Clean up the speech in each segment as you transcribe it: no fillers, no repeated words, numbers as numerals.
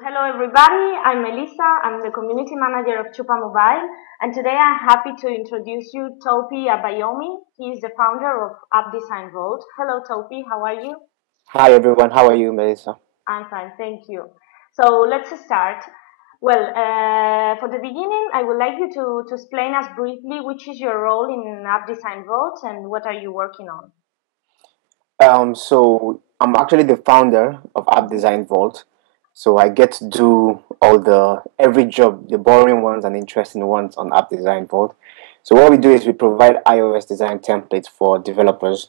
Hello everybody, I'm Melissa, I'm the community manager of Chupamobile, and today I'm happy to introduce you Tope Abayomi. He is the founder of App Design Vault. Hello Tope, how are you? Hi everyone, how are you, Melissa? I'm fine, thank you. So let's start. Well, for the beginning, I would like you to explain us briefly which is your role in App Design Vault and what are you working on? So I'm actually the founder of App Design Vault. So I get to do all the every job, the boring ones and interesting ones on App Design Vault. So what we do is we provide iOS design templates for developers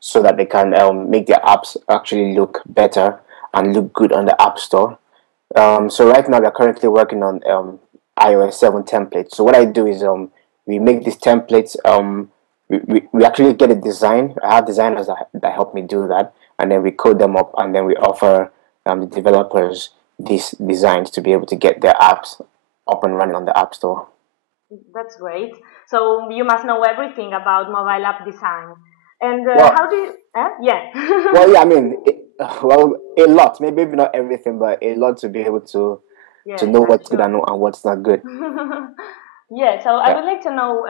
so that they can make their apps actually look better and look good on the App Store. So right now we're currently working on iOS 7 templates. So what I do is we make these templates. We actually get a design. I have designers that help me do that, and then we code them up, and then we offer the developers these designs to be able to get their apps up and running on the App Store. That's great. So you must know everything about mobile app design. And Well, how do you? Yeah. well, yeah. I mean, well, a lot. Maybe not everything, but a lot to be able to Yes, know I'm what's good sure. and what's not good. Yeah. So I Yeah. would like to know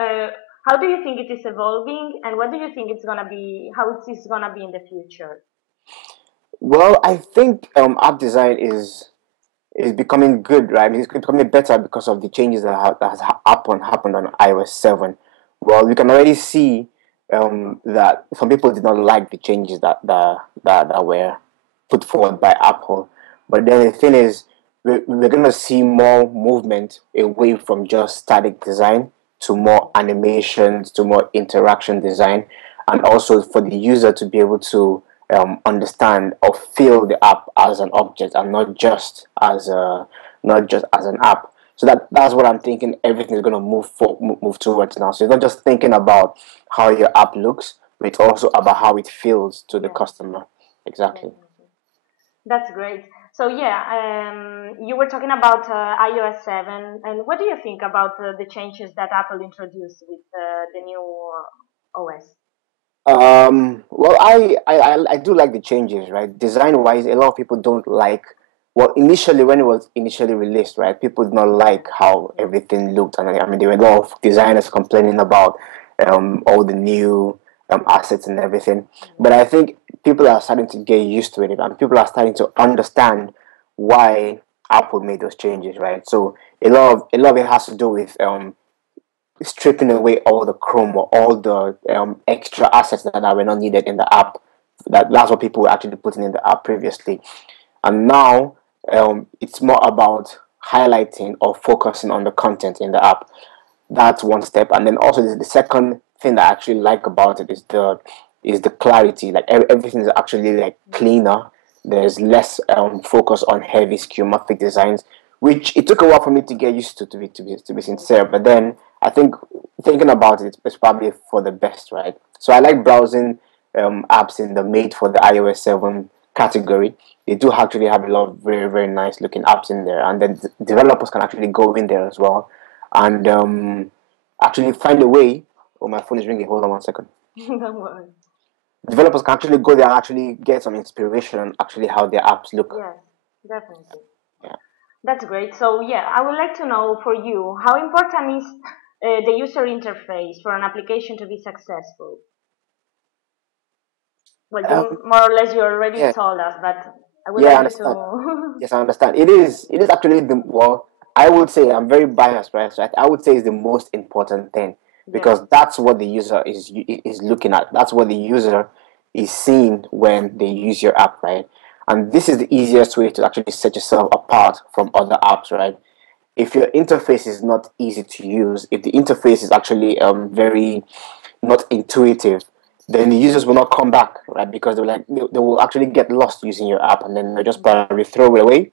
how do you think it is evolving, and what do you think it's gonna be? How it is gonna be in the future? Well, I think app design is becoming good, right? It's becoming better because of the changes that happened on iOS 7. Well, we can already see that some people did not like the changes that were put forward by Apple. But then the thing is, we're going to see more movement away from just static design to more animations, to more interaction design, and also for the user to be able to understand or feel the app as an object and not just as an app. So that's what I'm thinking. Everything is going to move towards now. So it's not just thinking about how your app looks, but it's also about how it feels to the Yeah, customer. Exactly. definitely. That's great. So yeah, you were talking about iOS 7, and what do you think about the changes that Apple introduced with the new OS? Well, I do like the changes, right? Design wise, a lot of people don't like. Well, initially when it was initially released, right, people did not like how everything looked, and I mean there were a lot of designers complaining about all the new assets and everything. But I think people are starting to get used to it, and people are starting to understand why Apple made those changes, right? So a lot of it has to do with stripping away all the chrome or all the extra assets that were not needed in the app. That's what people were actually putting in the app previously, and now it's more about highlighting or focusing on the content in the app. That's one step, and then also the second thing that I actually like about it is the clarity. Like everything is actually like cleaner. There's less focus on heavy schematic designs, which it took a while for me to get used to be sincere. But then I think thinking about it, it's probably for the best, right? So I like browsing apps in the made for the iOS 7 category. They do actually have a lot of very very nice looking apps in there, and then developers can actually go in there as well and actually find a way. Oh, my phone is ringing. Hold on one second. Don't worry. Developers can actually go there and actually get some inspiration on actually how their apps look. Yes, definitely. Yeah. That's great. So yeah, I would like to know for you how important is the user interface for an application to be successful. Well, Um, you more or less you already yeah. told us, but I would Yeah, I like you understand. to. Yes, I understand. It is actually the well. I would say I'm very biased, right? So I would say it's the most important thing Yes. because that's what the user is looking at. That's what the user is seeing when they use your app, right? And this is the easiest way to actually set yourself apart from other apps, right? If your interface is not easy to use, if the interface is actually very not intuitive, then the users will not come back, right? Because they will actually get lost using your app, and then they'll just probably throw it away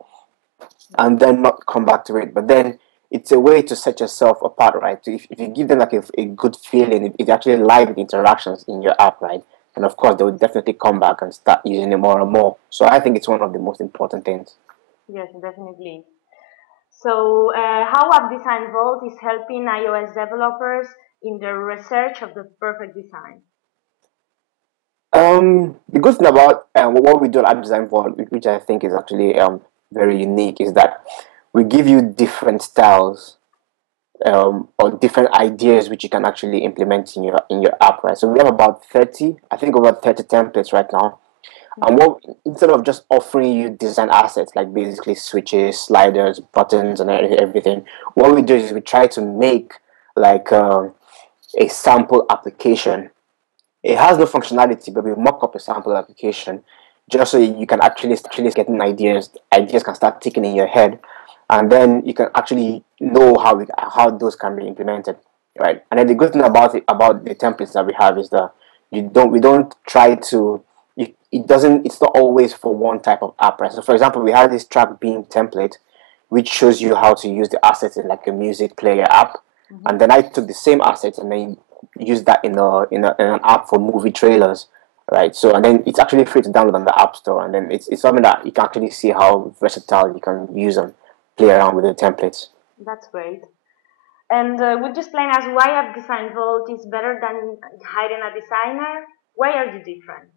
and then not come back to it. But then it's a way to set yourself apart, right? So if you give them like a good feeling, it actually live interactions in your app, right? And of course, they will definitely come back and start using it more and more. So I think it's one of the most important things. Yes, definitely. So, how App Design Vault is helping iOS developers in the research of the perfect design? The good thing about what we do at App Design for, which I think is actually very unique is that we give you different styles or different ideas which you can actually implement in your app, right? So we have about 30, I think over 30 templates right now. And what instead of just offering you design assets like basically switches, sliders, buttons, and everything, what we do is we try to make like a sample application. It has no functionality, but we mock up a sample application just so you can actually get ideas. Ideas can start ticking in your head, and then you can actually know how those can be implemented, right? And then the good thing about the templates that we have is that we don't try to it's not always for one type of app, right? So for example, we have this track beam template which shows you how to use the assets in like a music player app. And then I took the same assets and then used that in an app for movie trailers, right? So and then it's actually free to download on the App Store, and then it's something that you can actually see how versatile you can use and play around with the templates. That's great. And would you explain us why App Design Vault is better than hiring a designer? Why are you different?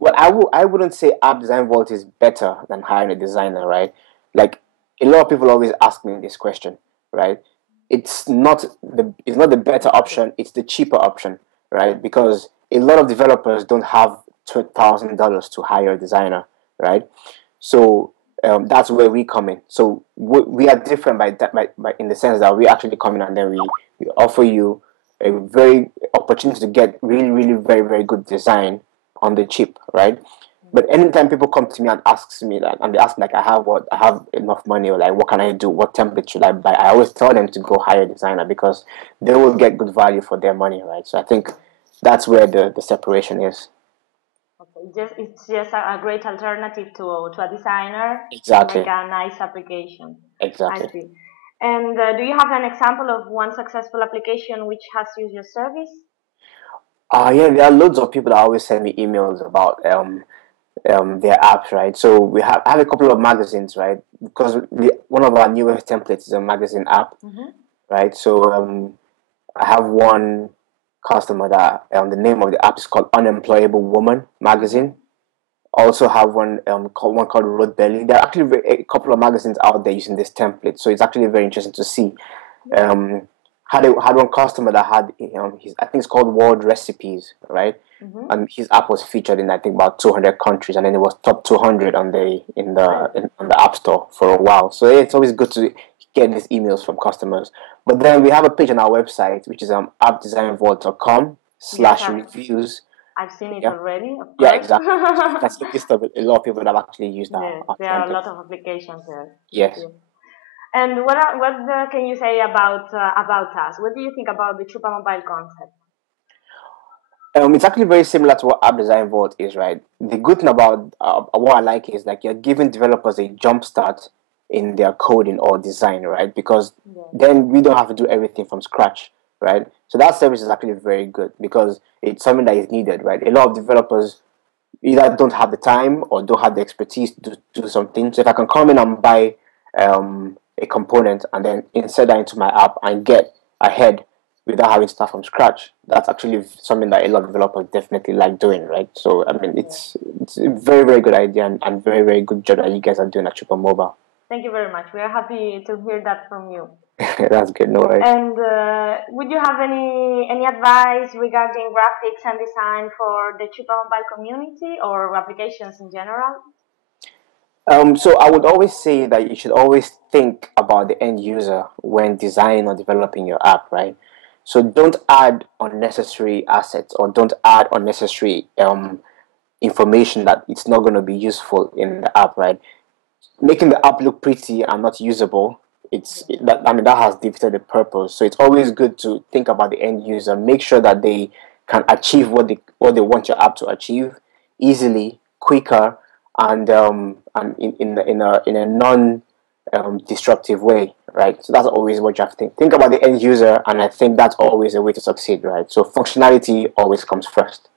Well, I wouldn't say App Design Vault is better than hiring a designer, right? Like a lot of people always ask me this question, right? It's not the better option, it's the cheaper option, right? Because a lot of developers don't have $2,000 to hire a designer, right? So that's where we come in. So we are different by in the sense that we actually come in and then we offer you a very opportunity to get really, really, very, very good design on the cheap, right? But anytime people come to me and asks me that, and they ask me like, I have enough money, or like, what can I do? What template should I buy? I always tell them to go hire a designer because they will get good value for their money, right? So I think that's where the separation is. Okay, it's just a great alternative to a designer to make Exactly, a nice application. I exactly. see. And do you have an example of one successful application which has used your service? Yeah, there are loads of people that always send me emails about their apps, right? So I have a couple of magazines, right? Because one of our newest templates is a magazine app, right? So I have one customer that the name of the app is called Unemployable Woman Magazine. Also have one called Road Belly. There are actually a couple of magazines out there using this template, so it's actually very interesting to see. Um, had one customer that had his I think it's called World Recipes, right? And his app was featured in I think about 200 countries, and then it was top 200 on on the App Store for a while. So yeah, it's always good to get these emails from customers. But then we have a page on our website which is appdesignvault.com Yes, slash reviews. I've seen it Yeah, already, of yeah, course. exactly. So you can see a list of a lot of people that have actually used Yes, our there are a lot templates. of applications there. Yes. Yes. And can you say about us? What do you think about the Chupamobile concept? It's actually very similar to what App Design Vault is, right? The good thing about what I like is like you're giving developers a jump start in their coding or design, right? Because Yes. then we don't have to do everything from scratch, right? So that service is actually very good because it's something that is needed, right? A lot of developers either don't have the time or don't have the expertise to do something. So if I can come in and buy a component and then insert that into my app and get ahead without having to start from scratch, that's actually something that a lot of developers definitely like doing, right? So I mean, Yes. it's a very very good idea and very very good job that you guys are doing at Chupamobile. Thank you very much. We are happy to hear that from you. That's good. No worries. And would you have any advice regarding graphics and design for the Chupamobile community or applications in general? So I would always say that you should always think about the end user when designing or developing your app, right? So don't add unnecessary assets or don't add unnecessary information that it's not going to be useful in the app, right? Making the app look pretty and not usable, that I mean that has defeated the purpose. So it's always good to think about the end user, make sure that they can achieve what they want your app to achieve easily, quicker, and in a non disruptive way, right? So that's always what you have to think. Think about the end user, and I think that's always a way to succeed, right? So functionality always comes first.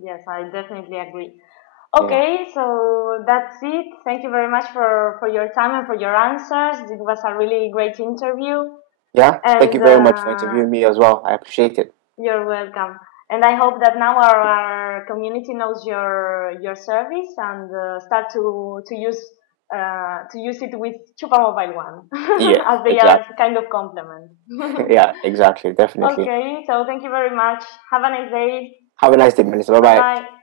Yes, I definitely agree. Yeah. Okay, so that's it. Thank you very much for your time and for your answers. It was a really great interview. Yeah. Thank you And very much for interviewing me as well. I appreciate it. you're welcome. And I hope that now our community knows your service and start to use to use it with Chupamobile one, Yeah, as they are exactly. kind of complement. Yeah, exactly, definitely. Okay, so thank you very much. Have a nice day. Have a nice day, Melissa. Bye Bye bye. bye.